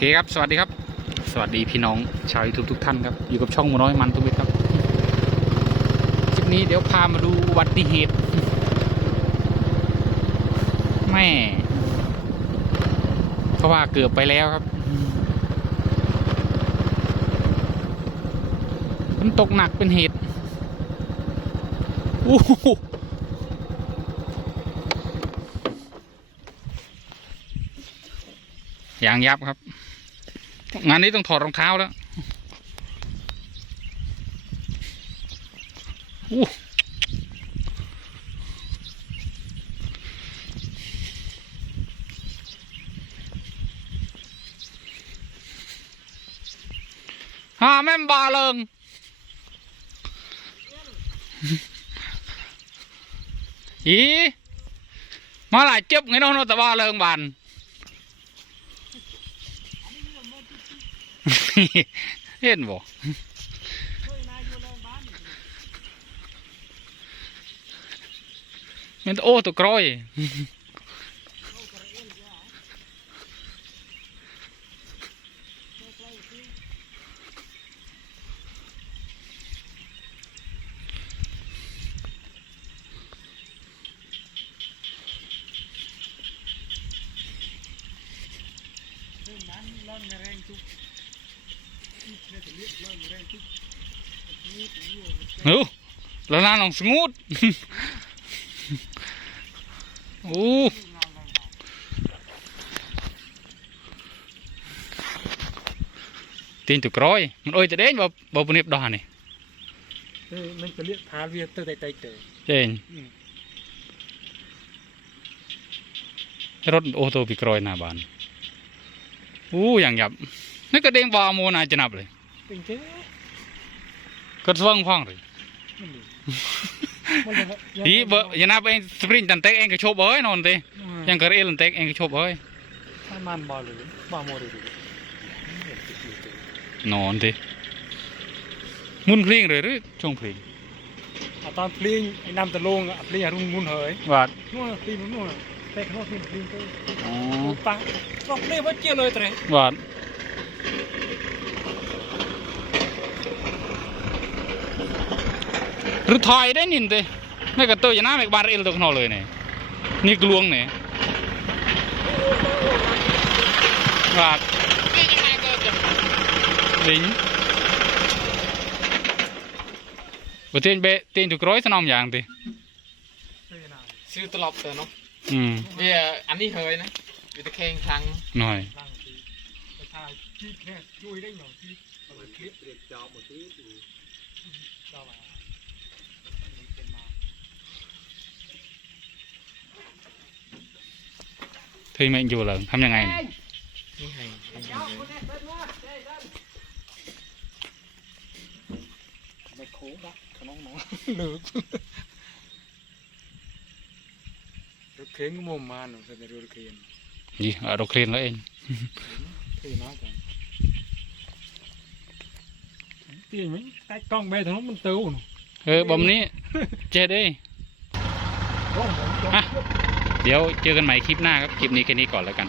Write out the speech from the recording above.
เคครับ สวัสดีครับ สวัสดีพี่น้องชาวยูทูบทุกท่านครับ อยู่กับช่องมูน้อยมันทุกมิตรครับคลิปนี้เดี๋ยวพามาดูอุบัติเหตุแม่เพราะว่าเกือบไปแล้วครับมันตกหนักเป็นเหตุอู้ยางยับครับ งานนี้ต้องถอดรองเท้าแล้วอู้ฮ่าแม่นบาเลิงอีมาหลายเจ็บไงน้องแต่ว่าเลิงบาน เห็นบ่มันโอ้ตัวกร้อย เฮ้ยแล้วน่าลองสงูด โอ้ตีนตุกร้อย มันโอ้ยจะเด้งบ่บ่ปนิบดอนี่ เอ้ยมันจะเรียกพาเวียเตอร์ไตไตเตอร์ เจนรถโอโตปีกร้อยหน้าบ้านอู้อย่างหยับนี่ก็ អូឡាណានងស្ងួតអូទាញទៅក្រោយមិនអុយទៅដេញបើបើពនៀបដោះនេះទេមិនពលៀកថាវាទៅតែតែទៅចេញរត់អូទៅពីក្រោយណាបានអូយ៉ាងយ៉ាប់ กเองก็โชบเอ้ยนอนเตยังกระเอลันเต็กเองก็โชบเอ้ยถ้ามันบอลเลยบอลโมเลยดินอนเตมุนเพลงเลยหรือช่วงเพลงเอาตอนพลิงไอ้น้ำตะลงอะพลิงอะรุ่งมุนเหยว่านู่นน่ะพลิงนู่นน่ะแต่เขาพลิงพลิงก็อ๋อ ปังต้องพลิงว่าเจียเลยแต่ ว่าห รือถอยได้นินเตไม่กระตัวอย่าน้าไม่บาร์เอลตัวขนอเลยเนี่ยนี่กลวงเนี่ยว่าลิงบ่เตียนเบะเตียนถูกร้อยสนอมอย่างติซื้อตลบเตอเนาะอืมเบียอันนี้เคยนะอยู่ตะเคงครั้งหน่อยร่างทีประชาที่แค่ช่วยได้หน่อยที่เอาไปคลิปเด็กจอบหมดที่ดูเจ้ามาเป็นมา เธอไม่อยู่เลยทำยังไงเนี่ยนี่ให้ให้ให้เลยไม่โค้งละขน้องน้องเลิกรถเข็นก็มุมมาหนูจะได้รถเข็นยี่เอาเราเคลียนแล้วเองคือน้อยจังตีมั้ยใต้กล้องแม่ถนนมันเต้าหนูเออบอมนี้เจได้โอ้โหอะ เดี๋ยวเจอกันใหม่คลิปหน้าครับ คลิปนี้แค่นี้ก่อนแล้วกัน